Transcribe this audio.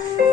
Thank you.